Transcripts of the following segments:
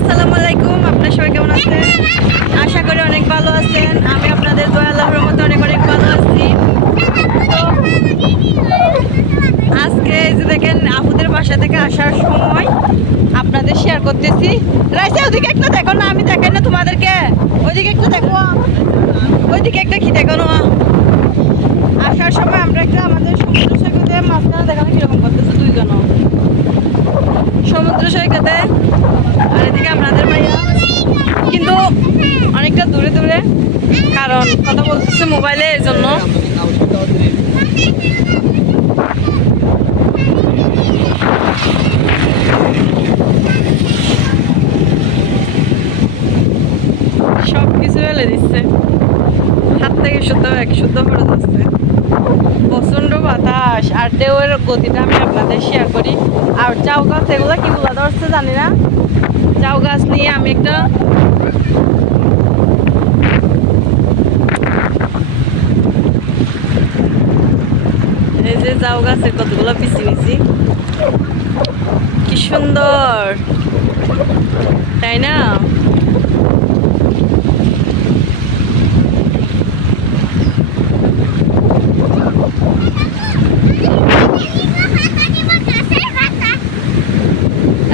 আসসালামু আলাইকুম। আপনারা সবাই কেমন আছেন? আশা করি অনেক ভালো আছেন। আমি আপনাদের দয়া আল্লাহর রহমতে অনেক ভালো আছি। তো আজকে এই যে দেখেন আপুদের বাসা থেকে আসার সময় আপনাদের শেয়ার করতেছি। রাইসা ওদিকে একটা দেখো না, আমি দেখাই না তোমাদেরকে। ওইদিকে একটা দেখো, ওইদিকে একটা কি দেখো না। আসার সময় আমরা একটা আমাদের সমুদ্র সৈকতে মাঝখানে দেখানো কিরকম করতেছে দুইজন সমুদ্র সৈকতে, আর এদিকে আপনাদের ভাইয়া কিন্তু অনেকটা দূরে দূরে, কারণ কথা বলতেছে মোবাইলে, এর জন্য। সব কিছু ফেলে দিচ্ছে, হাত থেকে শুদ্ধ পড়ে যাচ্ছে। প্রচন্ড বাতাস আর ঢেউয়ের গতিটা আমি আপনাদের শেয়ার করি। আর জাউ গাছ এগুলো কি বলা ধরছে জানি না। জাউ গাছ নিয়ে আমি একটা এই যে জাউ গাছের কতগুলো পিছি পিছি, কি সুন্দর তাই না?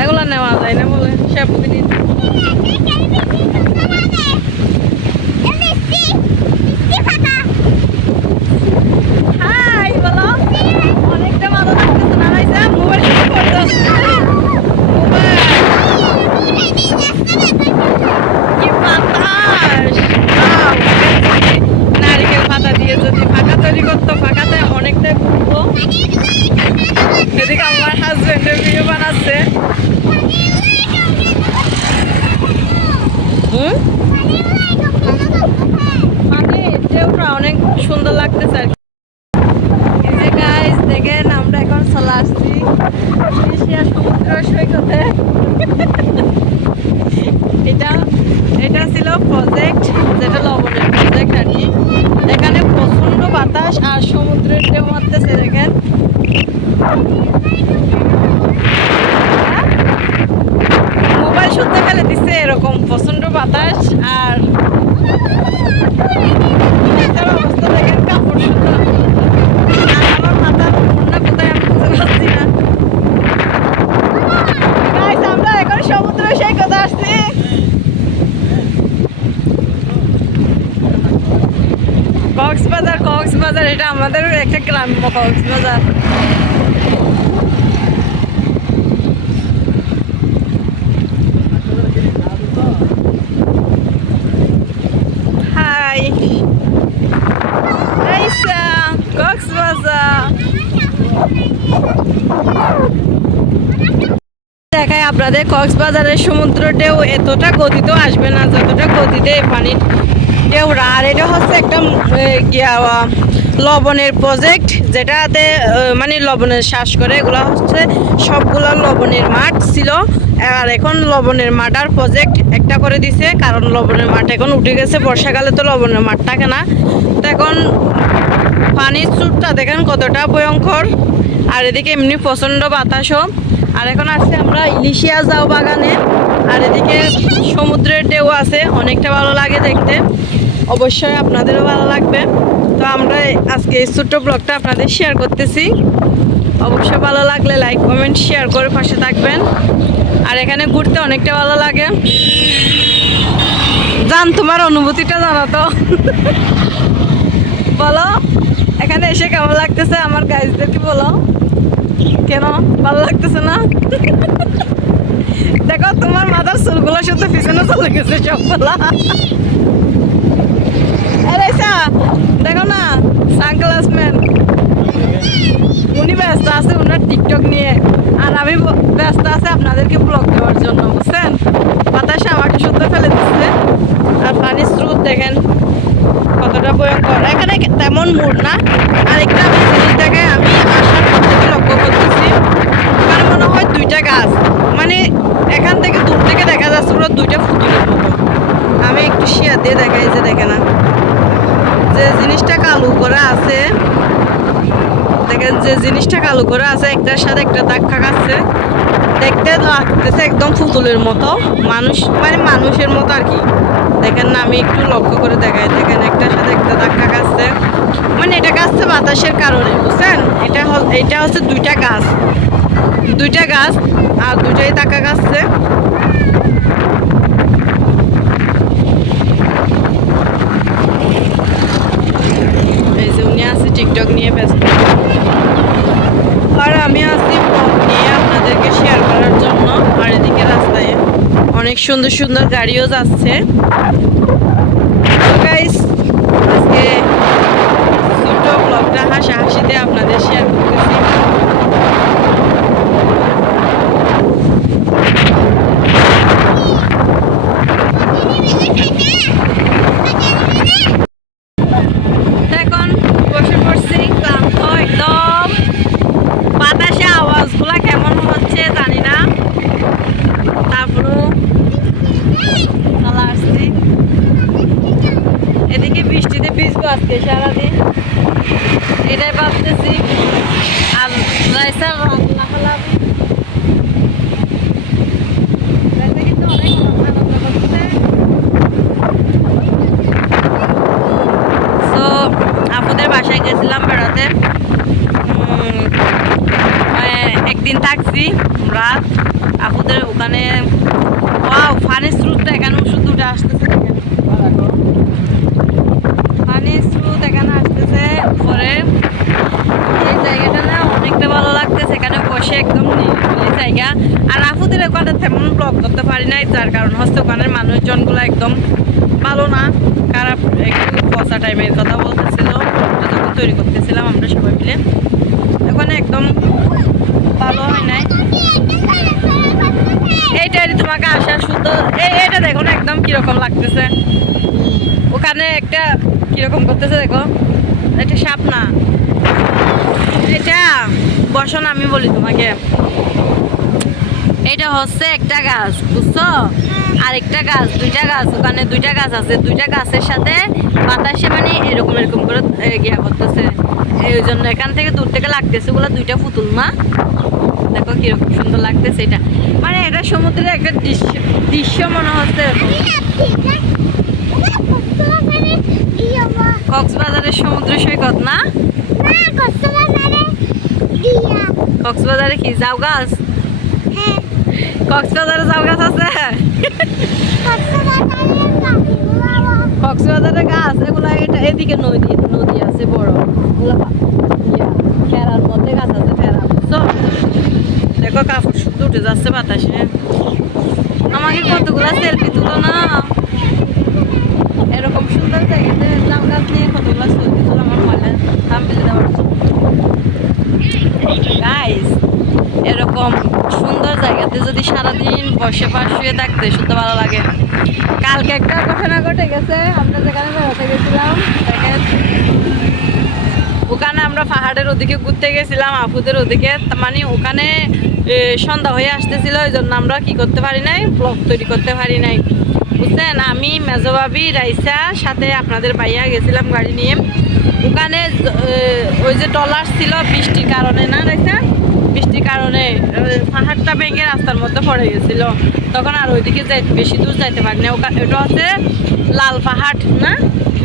এগুলো নেওয়া যায় না বলে সে প্রতিদিন। হাই বলো, অনেকটা ভালো লাগতেছে না? রাইসা মোবাইল কি বাতাস! নারিকেল পাতা দিয়ে যদি ফাঁকা তৈরি করতো, ফাঁকাতে অনেকটাই ঘুরতো। এদিকে আমার হাজবেন্ডের ভিডিও বানাচ্ছে। মানে ঢেউটা অনেক সুন্দর লাগতেছে আর কি। গাইস দেখেন আমরা এখন চলে আসছি এশিয়া সমুদ্র সৈকতে। এটা ছিল প্রজেক্ট, যেটা লবণের প্রজেক্ট আর কি। এখানে প্রচন্ড বাতাস আর সমুদ্রের ঢেউ মারতেছে দেখেন। মোবাইল শুদ্ধ ফেলে দিচ্ছে, এরকম প্রচন্ড বাতাস আর অবস্থা দেখেন। কাপড় শুদ্ধ আমার মাথার মুন্না কোথায় আমি বুঝতে পারছি না। গাইস আমরা এখন সমুদ্র সৈকতে আসছি। কক্সবাজার এটা আমাদের একটা গ্রাম্য কক্সবাজার। হাই রাইসা, কক্সবাজার দেখায় আপনাদের। কক্সবাজারের সমুদ্র ঢেউ এতটা গতিতে আসবে না যতটা গতিতে পানির ঢেউরা। আর এটা হচ্ছে একটা লবণের প্রজেক্ট, যেটাতে মানে লবণের শ্বাস করে। এগুলো হচ্ছে সবগুলো লবণের মাঠ ছিল, আর এখন লবণের মাঠ আর প্রজেক্ট একটা করে দিছে, কারণ লবণের মাঠ এখন উঠে গেছে। বর্ষাকালে তো লবণের মাঠ থাকে না, তো এখন পানির স্রোতটা দেখেন কতটা ভয়ঙ্কর। আর এদিকে এমনি প্রচণ্ড বাতাসও। আর এখন আসছে আমরা ইলিশিয়া জাউ বাগানে, আর এদিকে সমুদ্রের ঢেউ আছে, অনেকটা ভালো লাগে দেখতে। অবশ্যই আপনাদেরও ভালো লাগবে। তো আমরা আজকে এই ছোট্ট ব্লগটা আপনাদের শেয়ার করতেছি। অবশ্যই ভালো লাগলে লাইক কমেন্ট শেয়ার করে পাশে থাকবেন। আর এখানে ঘুরতে অনেকটা ভালো লাগে। জান তোমার অনুভূতিটা জানাতো বলো, এখানে এসে কেমন লাগতেছে আমার গাইজদেরকে বলো। কেন ভালো লাগতেছে না? দেখো তোমার মাথার চুলগুলো শুধু পিছনে চলে গেছে সবগুলা। দেখো না সানগ্লাসম্যান, উনি ব্যস্ত আছে ওনার টিকটক নিয়ে, আর আমি ব্যস্ত আছে আপনাদেরকে ব্লগ দেওয়ার জন্য, বুঝছেন? বাতাসে আমাকে শুদ্ধ ফেলে দিচ্ছে। আর পানির স্রোত দেখেন কতটা ভয়ঙ্কর। এখানে তেমন মুড না। আর একটা আমি জিনিস দেখায়, আমি আসার পর থেকে লক্ষ্য করতেছি, আমার মনে হয় দুইটা গাছ, মানে এখান থেকে দূর থেকে দেখা যাচ্ছে পুরো দুইটা ফুতুলের মতো। আমি একটু শেয়ার দিয়ে দেখাই, যে দেখে না যে জিনিসটা কালো করা আছে, দেখেন যে জিনিসটা কালো করা আছে, একটার সাথে একটা দাগ খাচ্ছে। দেখতে লাগতেছে একদম পুতুলের মতো, মানুষ মানে মানুষের মতো আর কি। দেখেন না, আমি একটু লক্ষ্য করে দেখাই, দেখেন একটার সাথে একটা ধাক্কা কাটছে, মানে এটা কাটছে বাতাসের কারণে, বুঝছেন? এটা হচ্ছে দুইটা গাছ আর দুইটাই ধাক্কা কাটছে। এই যে উনি আছে টিকটক নিয়ে ব্যস্ত, আর আমি আছি ব্লগ নিয়ে আপনাদেরকে শেয়ার করার জন্য। আর এদিকে রাস্তায় অনেক সুন্দর সুন্দর গাড়িও যাচ্ছে। তো গাইস, আজকে ছোট ব্লগটা হাসাহাসিতে আপনাদের শেয়ার করতেছি। এখন বসে পড়ছি ক্লান্ত একদম, বাতাসে আওয়াজগুলা কেমন হচ্ছে জানি না, তারপরও চলে আসছি। এদিকে বৃষ্টিতে ভিজবো আজকে সারাদিন, এটাই ভাবতেছি। আর রাইসার রান্না করলাম, রাইসা কিন্তু অনেক আনন্দ করছে। তো আপুদের বাসায় গেছিলাম বেড়াতে, একদিন থাকছি রাত আপুদের ওখানে। ওয়াও, পানির স্রোতটা এখানে শুধু উঠে আসতেছে, পানির স্রোত এখানে আসতেছে উপরে। এই জায়গাটা না অনেকটা ভালো লাগতেছে, এখানে বসে একদম নিরিবিলি জায়গা। আর আপুদের ওখানে তেমন ব্লগ করতে পারি নাই, যার কারণ হচ্ছে ওখানের মানুষজনগুলো একদম ভালো না, খারাপ, একটু পচা টাইমের কথা বলতেছিল যখন তৈরি করতেছিলাম আমরা সবাই মিলে। ওখানে একদম ভালো হয় নাই। এইটাই তোমাকে আসা শুধু এটা দেখো না একদম কিরকম লাগতেছে, ওখানে একটা কিরকম করতেছে দেখো, এটা সাপ না, এটা বসো না, আমি বলি তোমাকে, এটা হচ্ছে একটা গাছ, বুঝছো? আর একটা গাছ, দুইটা গাছ, ওখানে দুইটা গাছ আছে, দুইটা গাছের সাথে বাতাসে মানে এরকম এরকম করে গিয়া করতেছে, এই জন্য এখান থেকে দূর থেকে লাগতেছে ওগুলা দুইটা পুতুল না। দেখো কিরকম সুন্দর লাগতেছে, এটা মানে এটা সমুদ্রের একটা দৃশ্য মনে হচ্ছে। কক্সবাজারের সমুদ্র সৈকত না, কক্সবাজারে কি জাউ গাছ? কক্সবাজারে জাউ গাছ আছে, কক্সবাজারে গাছ এগুলা, এটা এদিকে নদী আছে বড়, খেরার মধ্যে গাছ আছে, খেরা, বুঝছো? দেখো কাপড় শুদ্ধ উঠে যাচ্ছে বাতাসে। আমাকে কতগুলা সেলফি তুলো না, এরকম সুন্দর জায়গাতে জাম গাছ নিয়ে কতগুলা সেলফি তুলো আমার মোবাইলে থাম্বনেল দেওয়ার জন্য। গাইস, এরকম সুন্দর জায়গাতে যদি সারাদিন বসে শুয়ে থাকতে শুনতে ভালো লাগে। কালকে একটা ঘটনা ঘটে গেছে, আমরা যেখানে বেড়াতে গেছিলাম, দেখেন ওখানে আমরা পাহাড়ের ওদিকে ঘুরতে গেছিলাম, আপুদের ওদিকে, মানে ওখানে সন্ধ্যা হয়ে আসতেছিল, ওই জন্য আমরা কি করতে পারি নাই, ব্লগ তৈরি করতে পারি নাই, বুঝছেন? আমি মেজবাবি রাইসা সাথে আপনাদের ভাইয়া গেছিলাম গাড়ি নিয়ে। ওখানে ওই যে ট্রলার ছিল, বৃষ্টির কারণে না রাইসা, বৃষ্টির কারণে পাহাড়টা ভেঙে রাস্তার মধ্যে পড়ে গেছিল, তখন আর ওইদিকে বেশি দূর যাইতে পারি না। ওটা হচ্ছে লাল পাহাড় না,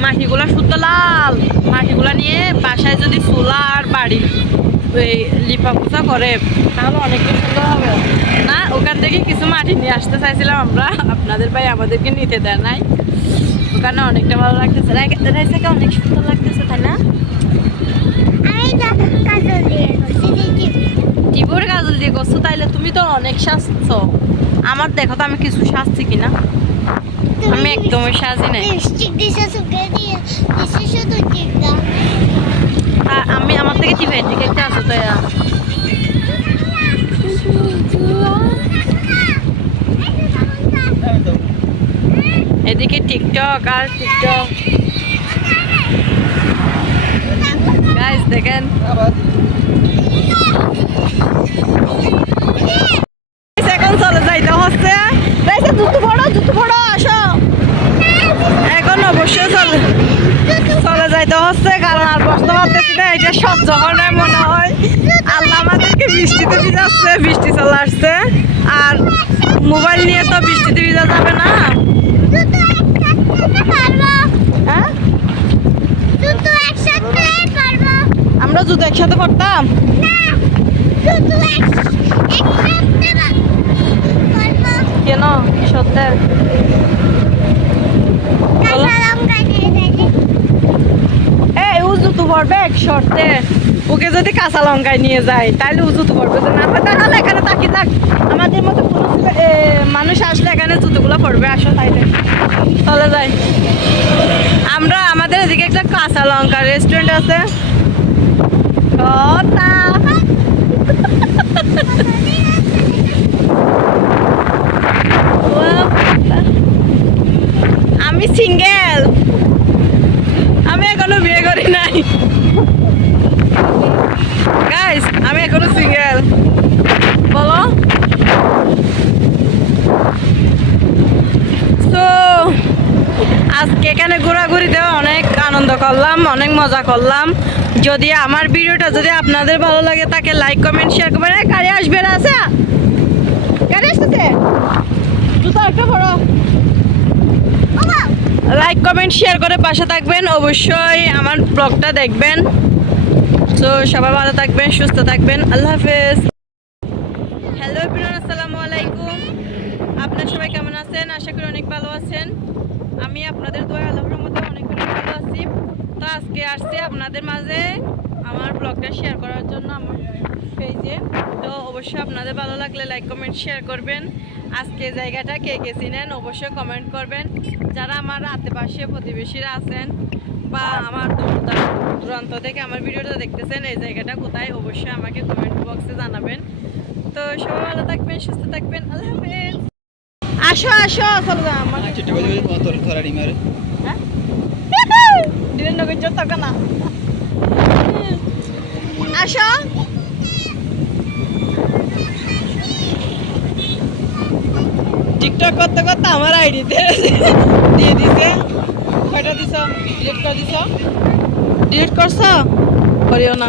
মাটিগুলো শুদ্ধ লাল, মাটিগুলো নিয়ে বাসায় যদি চুলা আর বাড়ি লিপা পোছা করে তাহলে অনেকটা সুন্দর হবে না। ওখান থেকে কিছু মাটি নিয়ে আসতে চাইছিলাম আমরা, আপনাদের ভাই আমাদেরকে নিতে দেয় নাই। ওখানে অনেকটা ভালো লাগতেছে, রাইসাকে অনেক সুন্দর লাগতেছে, তাই না? টিপুর কাজল দিয়ে করছো, তাইলে তুমি তো অনেক সাজছ। আমার দেখো তো আমি কিছু সাজছি কিনা, আমি একদমই সাজি নাই। আমি আমার থেকে টিভেন্টি একটা আছে তো, এদিকে টিকটক আর টিকটক। গাইস দেখেন, এখন চলে যাইতে হচ্ছে, জুতো পড়ো আসো, এখন অবশ্যই চলে যাইতে হচ্ছে, কারণ আর বসতে পারতেছি না, এটা সহ্য হয় না মনে হয়। আল্লাহ আমাদেরকে বৃষ্টি বৃষ্টিতে ভিজাচ্ছে, বৃষ্টি চলে আসছে। আর মোবাইল নিয়ে তো বৃষ্টিতে ভিজা যাবে না। হ্যাঁ আমরা জুতো একসাথে পড়তাম। কেন কি সত্যি? এই ও জুতো পড়বে এক শর্তে, ওকে যদি কাঁচা লঙ্কায় নিয়ে যায় তাহলে ও জুতো পড়বে। না তাহলে এখানে তাকি থাক, আমাদের মতো কোনো মানুষ আসলে এখানে জুতোগুলো পড়বে। আসো তাইলে চলে যাই আমরা। আমাদের এদিকে একটা কাঁচা লঙ্কা রেস্টুরেন্ট আছে। আমি সিঙ্গেল, আমি এখনো বিয়ে করি নাই গাইস, আমি এখনো সিঙ্গেল। বলো তো আজকে এখানে ঘোরাঘুরিতে অনেক আনন্দ করলাম, অনেক মজা করলাম। যদি আমার ভিডিওটা যদি আপনাদের ভালো লাগে তাকে লাইক কমেন্ট শেয়ার করবেন। গাড়ি আসবে না? আছে গাড়ি আসতেছে, জুতো একটা বড়। লাইক কমেন্ট শেয়ার করে পাশে থাকবেন, অবশ্যই আমার ব্লগটা দেখবেন। তো সবাই ভালো থাকবেন, সুস্থ থাকবেন, আল্লাহ হাফেজ। হ্যালো এভরিওয়ান, আসসালামু আলাইকুম। আপনারা সবাই কেমন আছেন? আশা করি অনেক ভালো আছেন। আমি আপনাদের দোয়া আল্লাহর মধ্যে অনেক ভালো আছি। তো আজকে আসছি আপনাদের মাঝে আমার ব্লগটা শেয়ার করার জন্য আমার পেজে। তো অবশ্যই আপনাদের ভালো লাগলে লাইক কমেন্ট শেয়ার করবেন। আজকে জায়গাটা কে কে চিনেন অবশ্যই কমেন্ট করবেন। যারা আমার আশেপাশে প্রতিবেশীরা আছেন বা আমার দূরান্ত থেকে আমার ভিডিওটা দেখতেছেন, এই জায়গাটা কোথায় অবশ্যই আমাকে কমেন্ট বক্সে জানাবেন। তো সবাই ভালো থাকবেন, সুস্থ থাকবেন, আল্লাহ হাফেজ। আসো আসো চলো যা আমার দিনের নগর জোর থাকা না। আসো টিকটক করতে করতে আমার আইডিতে দিয়ে দিছে। কয়টা দিছ? ডিলিট করে দিছ? ডিলিট করছো? করিও না।